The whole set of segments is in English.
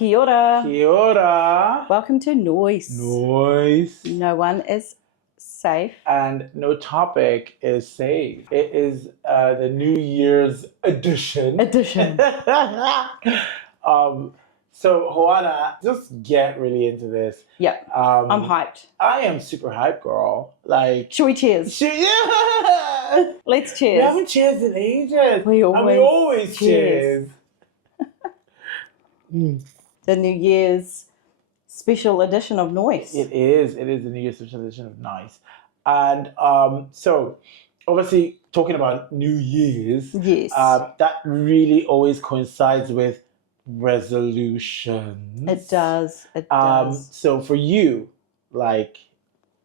Kia ora. Kia ora. Welcome to NOIS. NOIS. No one is safe. And no topic is safe. It is the New Year's edition. So Hoana, just get really into this. Yeah, I'm hyped. I am super hyped, girl. Like, should we cheers? Yeah. Let's cheers. We haven't cheersed in ages. We always cheers. The New Year's special edition of NOIS. It is the New Year's special edition of NOIS. And so obviously talking about New Year's, yes, that really always coincides with resolutions. It does. So for you, like,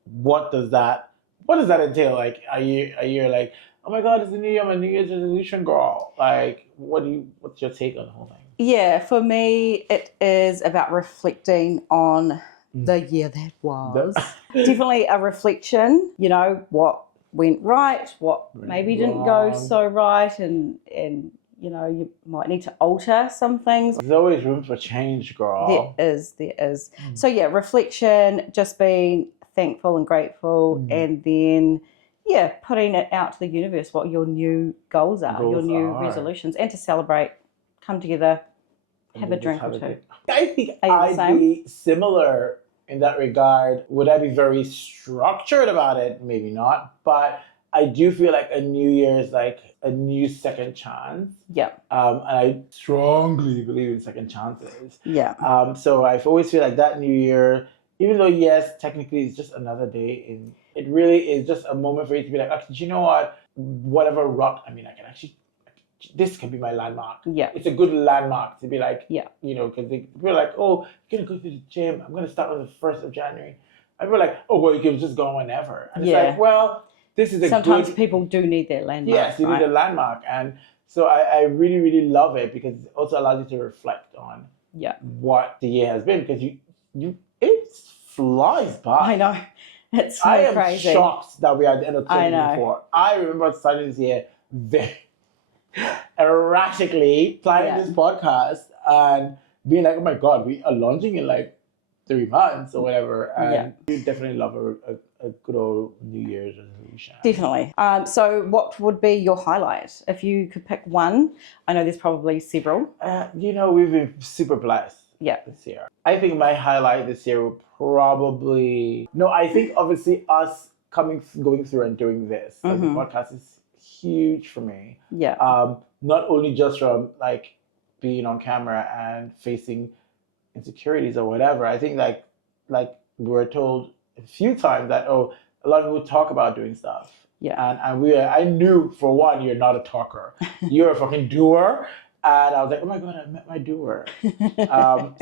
what does that entail? Like, are you like, oh my God, it's the new year, I'm a New Year's resolution girl? Like, what's your take on the whole thing? Yeah, for me, it is about reflecting on the year that was. Definitely a reflection, you know, what went right, what maybe didn't go so right, and you know, you might need to alter some things. There's always room for change, girl. There is. So yeah, reflection, just being thankful and grateful, and then putting it out to the universe what your new goals are, your new resolutions, and to celebrate, come together, have a drink or two. I think I'd be similar in that regard. Would I be very structured about it? Maybe not, but I do feel like a new year is like a new second chance. Yeah. And I strongly believe in second chances. Yeah. So I always feel like that new year, even though yes, technically it's just another day, it really is just a moment for you to be like, okay, do you know what? Whatever rock, I mean, I can actually, this can be my landmark. Yeah. It's a good landmark to be like, you know, because people are like, oh, you're going to go to the gym. I'm going to start on the 1st of January. And we're like, oh, well, you can just go whenever. And it's like, well, this is sometimes people do need their landmark. Yes, you need a landmark. And so I really, really love it because it also allows you to reflect on what the year has been, because it flies by. I know. It's so crazy. I am shocked that we are at the end of 2024. I remember starting this year very erratically planning this podcast and being like, oh my God, we are launching in like 3 months or whatever. And we definitely love a good old New Year's resolution. Definitely. So what would be your highlight if you could pick one? I know there's probably several. You know, we've been super blessed this year. I think my highlight this year would probably, I think obviously us going through and doing this. Like, the podcast is huge for me. Yeah. Not only just from like being on camera and facing insecurities or whatever. I think like we were told a few times that, a lot of people talk about doing stuff. Yeah. And I knew, for one, you're not a talker. You're a fucking doer. And I was like, oh my God, I met my doer.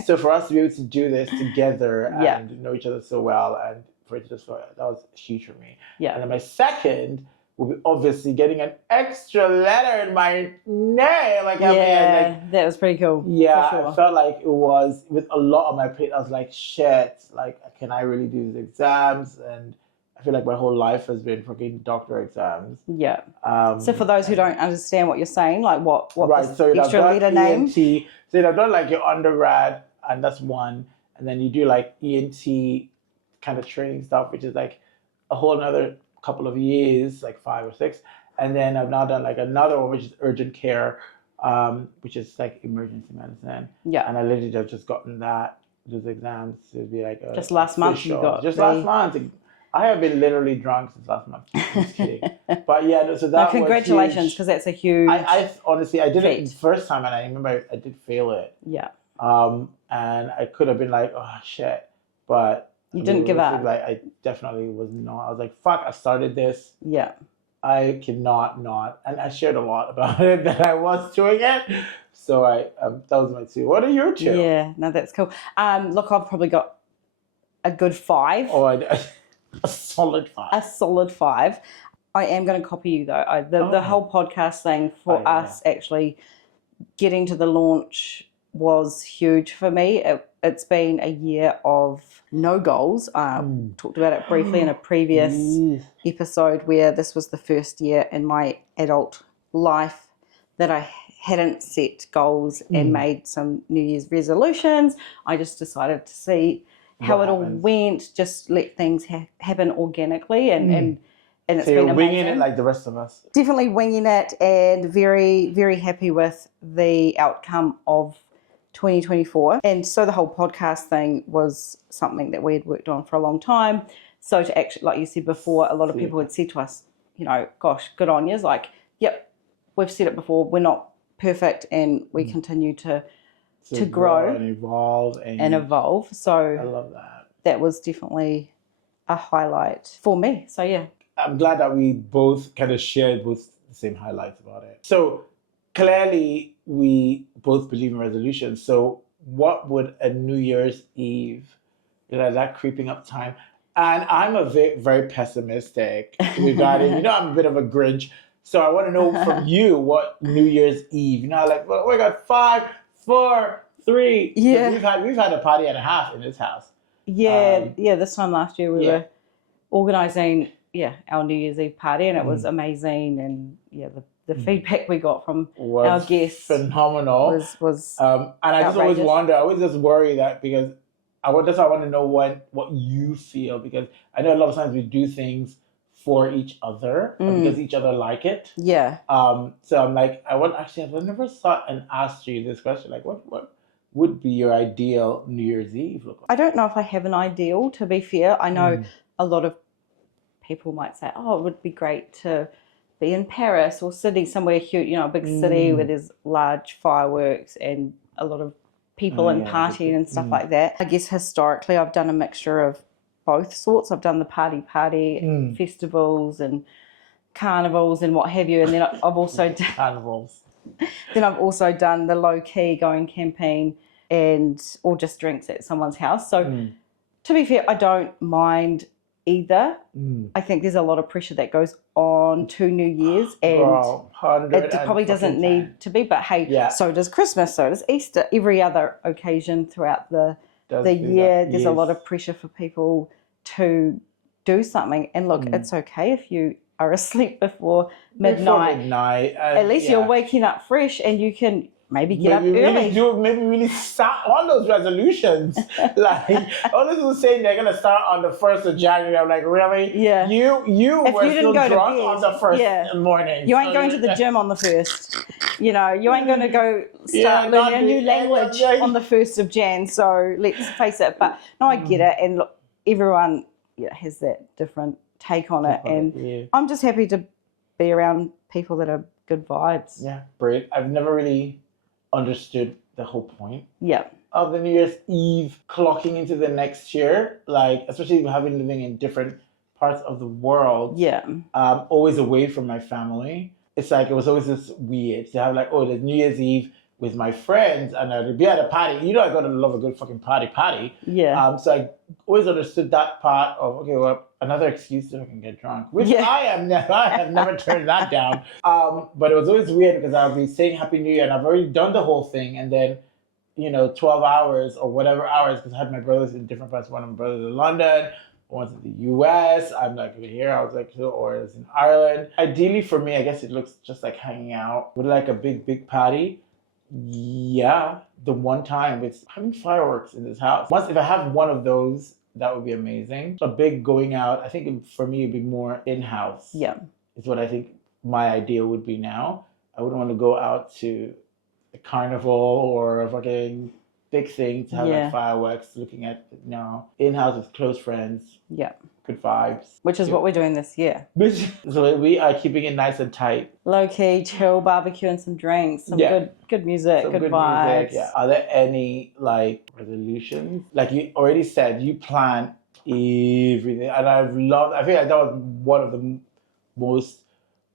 So for us to be able to do this together and know each other so well, and for it to just, that was huge for me. Yeah. And then my second will be obviously getting an extra letter in my name. Like, that was pretty cool. Yeah, for sure. I felt like it was, with a lot on my plate, I was like, shit, like, can I really do these exams? And I feel like my whole life has been fucking doctor exams. Yeah. So for those who don't understand what you're saying, like what so extra letter name? So I've done like your undergrad, and that's one. And then you do like ENT kind of training stuff, which is like a whole another couple of years, like 5 or 6. And then I've now done like another one, which is urgent care, which is like emergency medicine. Yeah. And I literally have just gotten those exams to be like just last month you got last month. I have been literally drunk since last month. I'm just kidding. But yeah, so that congratulations, because that's a huge I honestly, I did it the first time, and I remember I did fail it. Yeah. And I could have been like, oh shit, but you didn't give up. Like, I definitely was not. I was like, fuck, I started this. Yeah. I cannot not. And I shared a lot about it, that I was doing it. So that was my 2. What are your 2? Yeah, no, that's cool. Look, I've probably got a good 5. Oh, a solid 5. A solid 5. I am going to copy you though. The whole podcast thing for us actually getting to the launch was huge for me. It's been a year of no goals. Talked about it briefly in a previous episode, where this was the first year in my adult life that I hadn't set goals and made some New Year's resolutions. I just decided to see how it all went, just let things happen organically and it's so been you're amazing. winging it like the rest of us. Definitely winging it, and very, very happy with the outcome of 2024. And so the whole podcast thing was something that we had worked on for a long time. So to actually, like you said before, a lot of people had said to us, you know, gosh, good on you. Like, yep, we've said it before, we're not perfect, and we continue to grow and evolve. So I love that. That was definitely a highlight for me. So yeah. I'm glad that we both kind of shared both the same highlights about it. So clearly we both believe in resolutions. So what would a New Year's Eve, that creeping up time? And I'm a very, very pessimistic regarding, I'm a bit of a Grinch. So I want to know from you what New Year's Eve, like, well, we got 5, 4, 3. Yeah. We've had a party and a half in this house. Yeah, this time last year we were organising our New Year's Eve party, and it was amazing, and the feedback we got from our guests phenomenal. Was and I outrageous. just always wonder, I always just worry that because I want to know what you feel, because I know a lot of times we do things for each other because each other like it. Yeah. So I'm like, I've never thought and asked you this question, like what would be your ideal New Year's Eve look like? I don't know if I have an ideal, to be fair. I know a lot of people might say, oh, it would be great to be in Paris or Sydney, somewhere huge, a big city where there's large fireworks and a lot of people and partying and stuff like that. I guess historically I've done a mixture of both sorts. I've done the party festivals and carnivals and what have you, and then I've also done carnivals. Then I've also done the low key going camping or just drinks at someone's house. So to be fair, I don't mind either. I think there's a lot of pressure that goes on to New Year's, and it probably doesn't need to be, but hey, so does Christmas, so does Easter, every other occasion throughout the year. There's a lot of pressure for people to do something, and look, it's okay if you are asleep before midnight. At least you're waking up fresh, and you can maybe get up early. Maybe really start on those resolutions. Like, all this was saying they're gonna start on the 1st of January. I'm like, really? Yeah. You were still drunk on the 1st morning. You ain't going to the gym on the 1st. You ain't going to go start learning a new language on the 1st of Jan. So let's face it. But no, I get it. And look, everyone has that different take on it. And I'm just happy to be around people that are good vibes. Yeah, great. I've never really understood the whole point of the New Year's Eve clocking into the next year, like especially having living in different parts of the world. Always away from my family. It's like it was always this weird to have like, oh, the New Year's Eve with my friends and I'd be at a party. I gotta love a good fucking party. So I always understood that part of, okay, well, another excuse so I can get drunk, which I have never turned that down. But it was always weird because I'll be saying Happy New Year and I've already done the whole thing, and then 12 hours or whatever hours, because I had my brothers in different parts. One of my brothers in London, one's in the US. I'm like here, I was like, or it's in Ireland. Ideally for me, I guess it looks just like hanging out with like a big party. Yeah, the one time with having fireworks in this house. Once, if I have one of those, that would be amazing. A big going out, I think for me it'd be more in-house. Yeah. Is what I think my ideal would be now. I wouldn't want to go out to a carnival or a fucking big thing to have like fireworks, looking at in-house with close friends. Yeah. Good vibes. Which is what we're doing this year. So we are keeping it nice and tight. Low key, chill, barbecue and some drinks, some good music, good vibes. Music, Are there any like resolutions? Like you already said, you plan everything, and I feel like that was one of the most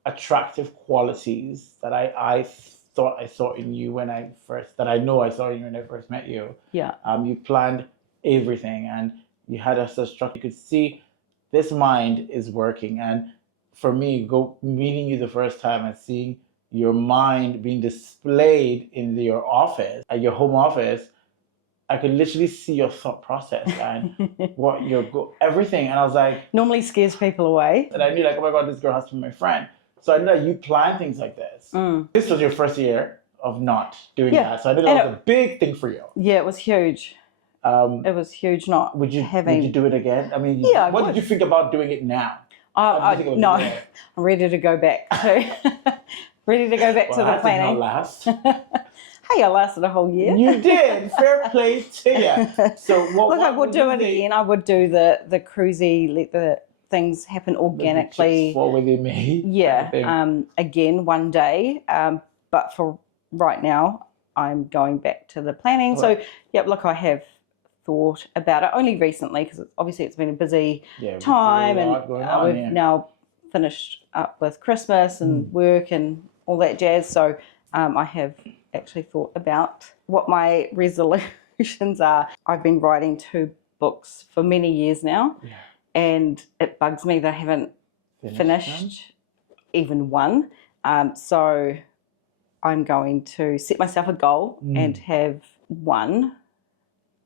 attractive qualities that I thought I saw in you when I first met you. Yeah. You planned everything, and you had a structure. You could see this mind is working. And for me, meeting you the first time and seeing your mind being displayed in your office, at your home office, I could literally see your thought process and what everything. And I was like, normally scares people away. And I knew like, oh my God, this girl has to be my friend. So I knew that you plan things like this. This was your first year of not doing that. So I think that was a big thing for you. Yeah, it was huge. It was huge not would you do it again? I mean, what did you think about doing it now? No, I'm ready to go back to ready to go back to the planning. Did not last. Hey, I lasted a whole year. You did. Fair play to you. So what I would do it again. I would do the cruisy, let the things happen organically. What were they made? Yeah. Again, one day. But for right now, I'm going back to the planning. So, I have thought about it only recently because obviously it's been a busy time, and we've now finished up with Christmas and work and all that jazz. So I have actually thought about what my resolutions are. I've been writing 2 books for many years now, and it bugs me that I haven't finished even one. So I'm going to set myself a goal and have one.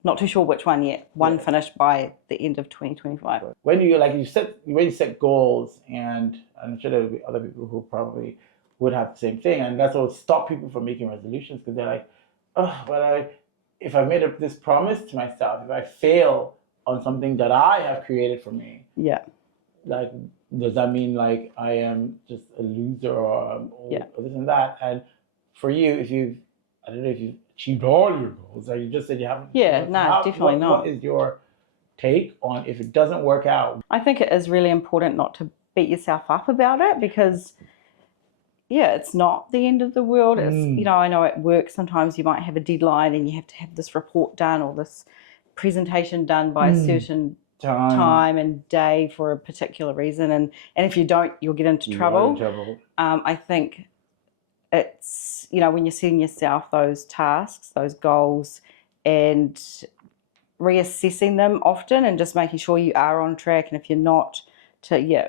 Not too sure which one yet. One finished by the end of 2025. When you set goals, and I'm sure there'll be other people who probably would have the same thing, and that's what stop people from making resolutions, because they're like, if I made this promise to myself, if I fail on something that I have created for me, like, does that mean like I am just a loser or this and that? And for you, I don't know if you've achieved all your goals, or you just said you haven't. Yeah, no, definitely not. What is your take on if it doesn't work out? I think it is really important not to beat yourself up about it, because it's not the end of the world. It's, I know at work sometimes you might have a deadline and you have to have this report done or this presentation done by a certain time and day for a particular reason, and if you don't, you'll get into trouble. I think it's, when you're setting yourself those tasks, those goals, and reassessing them often and just making sure you are on track, and if you're not, you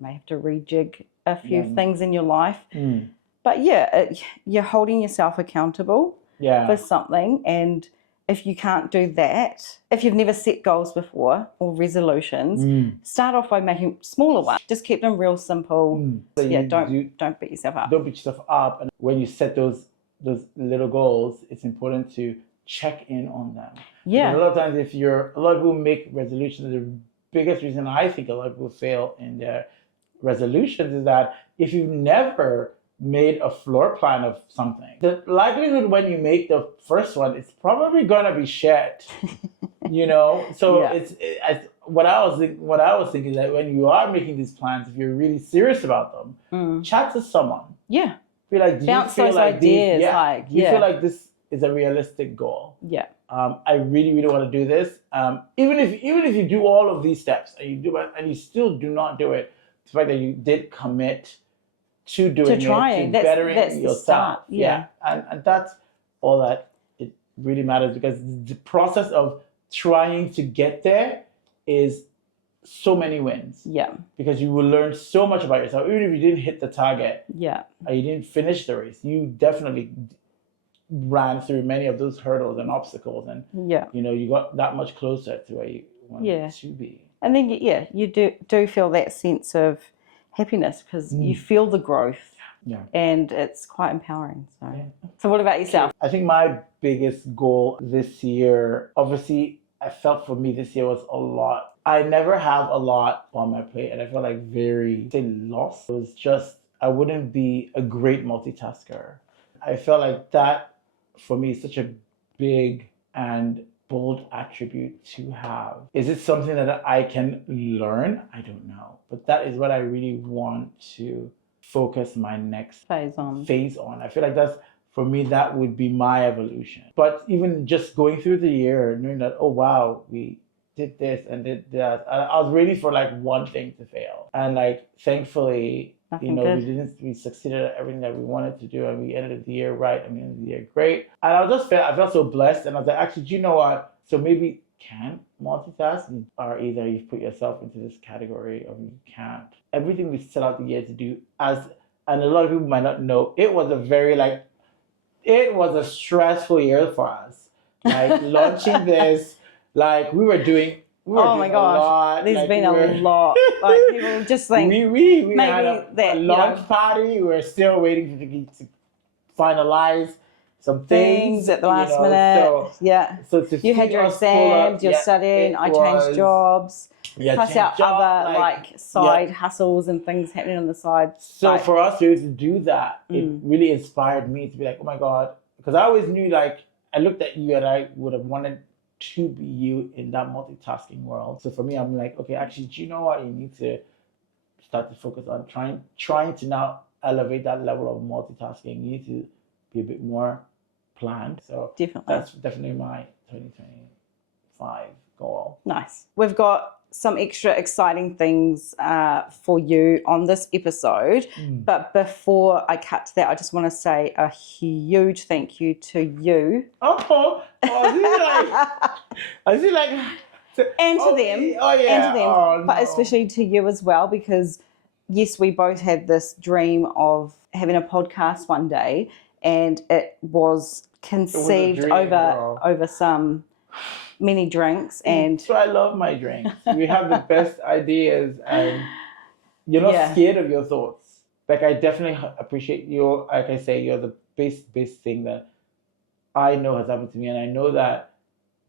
may have to rejig a few things in your life. But you're holding yourself accountable for something, and if you can't do that, if you've never set goals before or resolutions, start off by making smaller ones. Just keep them real simple. So don't beat yourself up. Don't beat yourself up. And when you set those little goals, it's important to check in on them. Because a lot of times, a lot of people make resolutions. The biggest reason I think a lot of people fail in their resolutions is that if you've never made a floor plan of something, the likelihood when you make the first one, it's probably gonna be shit. So what I was thinking that when you are making these plans, if you're really serious about them, chat to someone. Yeah. Be like, do bounce you feel those like ideas? do you feel like this is a realistic goal? Yeah. I really, really want to do this. Even if you do all of these steps and you do it and you still do not do it, the fact that you did commit to doing to bettering yourself. And that's all that it really matters, because the process of trying to get there is so many wins. Because you will learn so much about yourself. Even if you didn't hit the target, or you didn't finish the race, you definitely ran through many of those hurdles and obstacles, and you got that much closer to where you wanted to be. And then you do feel that sense of happiness, because you feel the growth, and it's quite empowering. So what about yourself? I think my biggest goal this year, obviously, I felt for me this year was a lot. I never have a lot on my plate, and I felt like very lost. It was just, I wouldn't be a great multitasker. I felt like that for me is such a big and bold attribute to have. Is it something that I can learn? I don't know. But that is what I really want to focus my next phase on. I feel like that's, for me, that would be my evolution. But even just going through the year, knowing that, oh wow, we did this and did that. I was ready for like one thing to fail. And like, thankfully, we succeeded at everything that we wanted to do, and we ended the year right, and we ended the year great. And I felt so blessed, and I was like, actually, do you know what? So maybe can't multitask, or either you've put yourself into this category or you can't. Everything we set out the year to do, and a lot of people might not know, it was a stressful year for us. Like launching this, like we were doing oh my gosh, there's been a lot. Like people just think we had a launch party. We were still waiting to finalize some things at the last minute. So to you had your exams, you're studying, I changed jobs. Plus our other like side hustles and things happening on the side. So for us to do that, it really inspired me to be like, oh my God. Because I always knew, like, I looked at you and I would have wanted to be you in that multitasking world. So for me, I'm like, okay, actually, do you know what? You need to start to focus on trying to now elevate that level of multitasking. You need to be a bit more planned. So that's definitely my 2025 goal. Nice. We've got some extra exciting things for you on this episode. But before I cut to that, I just want to say a huge thank you to you. I see like and to them. Oh yeah. And to them. Oh, no. But especially to you as well, because yes, we both had this dream of having a podcast one day, and it was conceived over some many drinks. And so I love my drinks. We have the best ideas, and you're not scared of your thoughts. Like, I definitely appreciate you. Like I say, you're the best thing that I know has happened to me, and I know that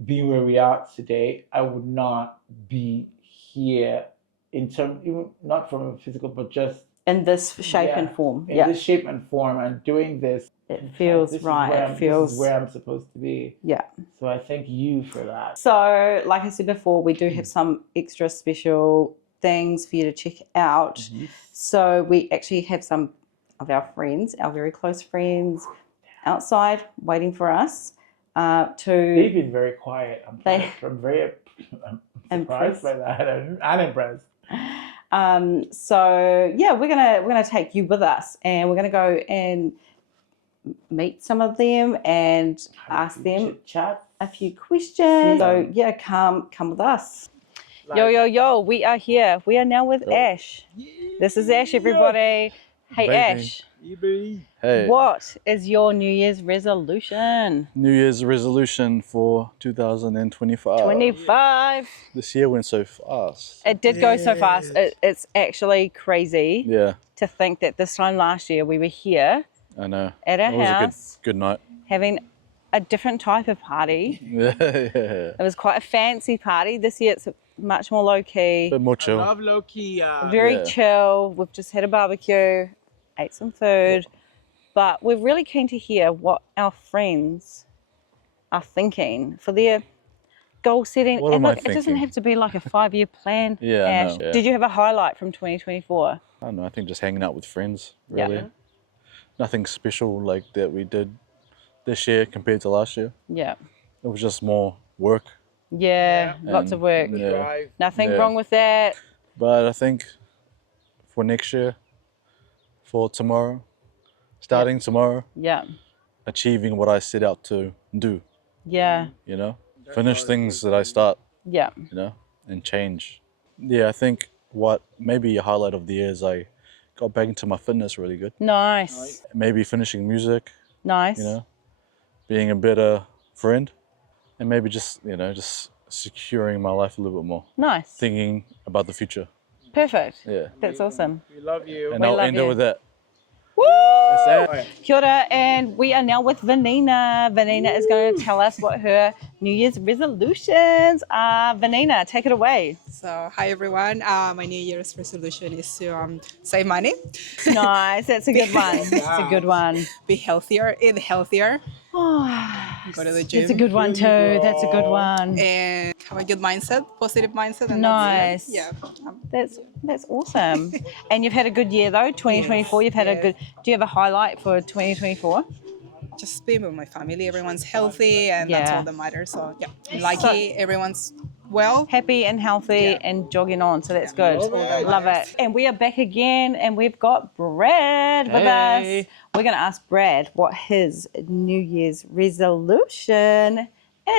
being where we are today, I would not be here in terms, even not from a physical, but just in this shape and form. In this shape and form, and doing this. It feels right. This is where I'm supposed to be. Yeah. So I thank you for that. So, like I said before, we do have some extra special things for you to check out. So we actually have some of our friends, our very close friends, outside waiting for us. They've been very quiet. I'm very surprised by that. I'm impressed. So yeah, we're gonna take you with us, and we're gonna go and meet some of them and ask them a few questions. So yeah, come with us. Yo, we are here. We are now with Ash. This is Ash, everybody. Hey, Ash. Hey. What is your New Year's resolution? New Year's resolution for 2025. 25. This year went so fast. It did go so fast. It's actually crazy. Yeah. To think that this time last year we were here. I know. At our house. Was a good night. Having a different type of party. Yeah. It was quite a fancy party. This year it's much more low key. A bit more chill. I love low key. Very chill. We've just had a barbecue, ate some food. But we're really keen to hear what our friends are thinking for their goal setting. What and am I look, it doesn't thinking? have to be like a 5-year plan. Yeah, Ash. Did you have a highlight from 2024? I don't know. I think just hanging out with friends, really. Yeah. Nothing special like that we did this year compared to last year. Yeah. It was just more work. Yeah, lots of work. Yeah. Nothing wrong with that. But I think for next year, for tomorrow, starting tomorrow, achieving what I set out to do. Yeah. You know, finish things that I start. Yeah. You know, and change. Yeah, I think what maybe a highlight of the year is I got back into my fitness really good. Nice. Maybe finishing music. Nice. You know, being a better friend, and maybe just securing my life a little bit more. Nice. Thinking about the future. Perfect. Yeah. That's awesome. We love you. And I'll end it with that. Woo! That's it. Kia ora, and we are now with Vanina. Vanina is going to tell us what her New Year's resolutions are. Vanina, take it away. So, hi everyone. My New Year's resolution is to save money. Nice, that's a good one. That's a good one. Be healthier, eat healthier. Go to the gym. That's a good one too. That's a good one. And have a good mindset, positive mindset. And nice. That's it. That's awesome. And you've had a good year though, 2024. You've had a good. Do you have a highlight for 2024? Just being with my family. Everyone's healthy, and that's all that matters. So I'm lucky. Everyone's well, happy and healthy and jogging on. So that's good. Love it. And we are back again, and we've got Brad with us. We're going to ask Brad what his New Year's resolution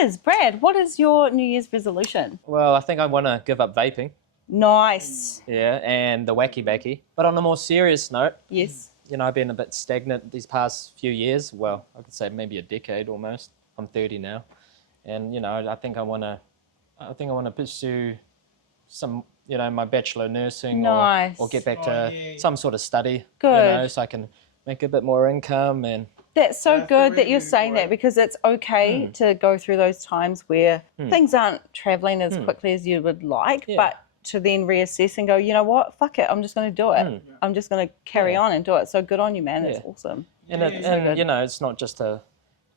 is. Brad, what is your New Year's resolution? Well, I think I want to give up vaping. Nice. Yeah, and the wacky backy. But on a more serious note, yes, you know, I've been a bit stagnant these past few years. Well, I could say maybe a decade almost. I'm 30 now, and you know, I think I want to pursue some, you know, my bachelor nursing nice. or get back to some sort of study. Good. You know, so I can make a bit more income and That's so good that you're saying that, because it's okay to go through those times where things aren't traveling as quickly as you would like, but to then reassess and go, you know what, fuck it, I'm just going to do it. I'm just going to carry on and do it. So good on you, man. It's awesome. And you know, it's not just to,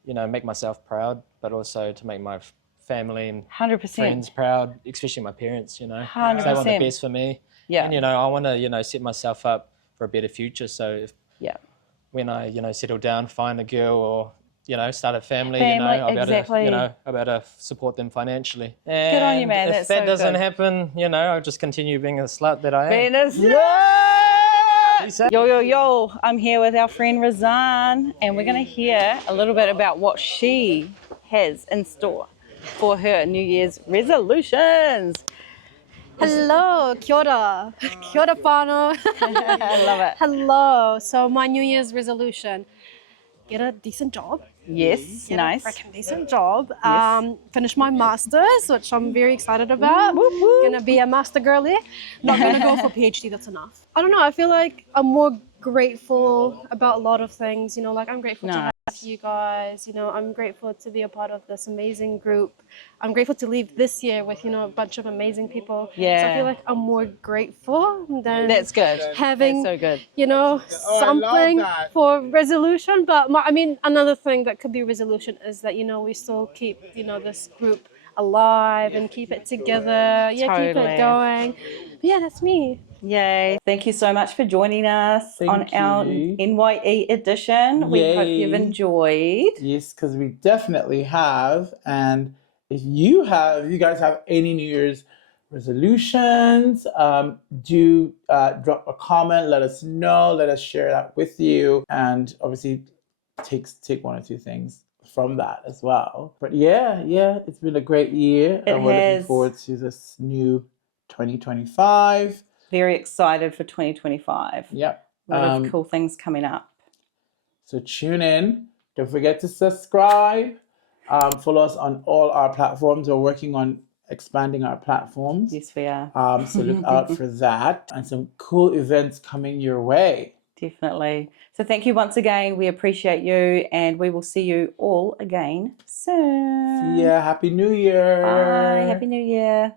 you know, make myself proud, but also to make my family and 100%. friends proud, especially my parents, you know. 100%. They want the best for me. Yeah. And, you know, I want to, you know, set myself up for a better future. So if, when I, you know, settle down, find a girl or, you know, start a family, you know, I'll be able to, you know, I'll be able to support them financially. And good on you, man. If that doesn't happen, you know, I'll just continue being a slut that I am. Being a slut! Yo, yo, yo. I'm here with our friend Razan, and we're going to hear a little bit about what she has in store for her New Year's resolutions. Hello, kia ora. Kia ora whānau. I love it. Hello. So my New Year's resolution, get a decent job. Yes, Get nice. a freaking decent job. Yes. Finish my master's, which I'm very excited about. Gonna be a master girly. Not gonna go for PhD, that's enough. I don't know, I feel like I'm more grateful about a lot of things. You know, like I'm grateful to have you guys. You know, I'm grateful to be a part of this amazing group. I'm grateful to leave this year with, you know, a bunch of amazing people. Yeah. So I feel like I'm more grateful than That's good. having, That's so good. you know, something for resolution. But I mean, another thing that could be resolution is that, you know, we still keep, you know, this group alive and keep it together. Yeah, keep it going. But yeah, that's me. Yay. Thank you so much for joining us on our NYE edition. We hope you've enjoyed. Yes, because we definitely have. And if you guys have any New Year's resolutions, do drop a comment, let us know, let us share that with you, and obviously take one or two things from that as well. But yeah, it's been a great year, and we're looking forward to this new 2025. Very excited for 2025. Yep. A lot of cool things coming up. So tune in. Don't forget to subscribe. Follow us on all our platforms. We're working on expanding our platforms. Yes, we are. So look out for that, and some cool events coming your way. Definitely. So thank you once again. We appreciate you, and we will see you all again soon. See ya. Happy New Year. Bye. Happy New Year.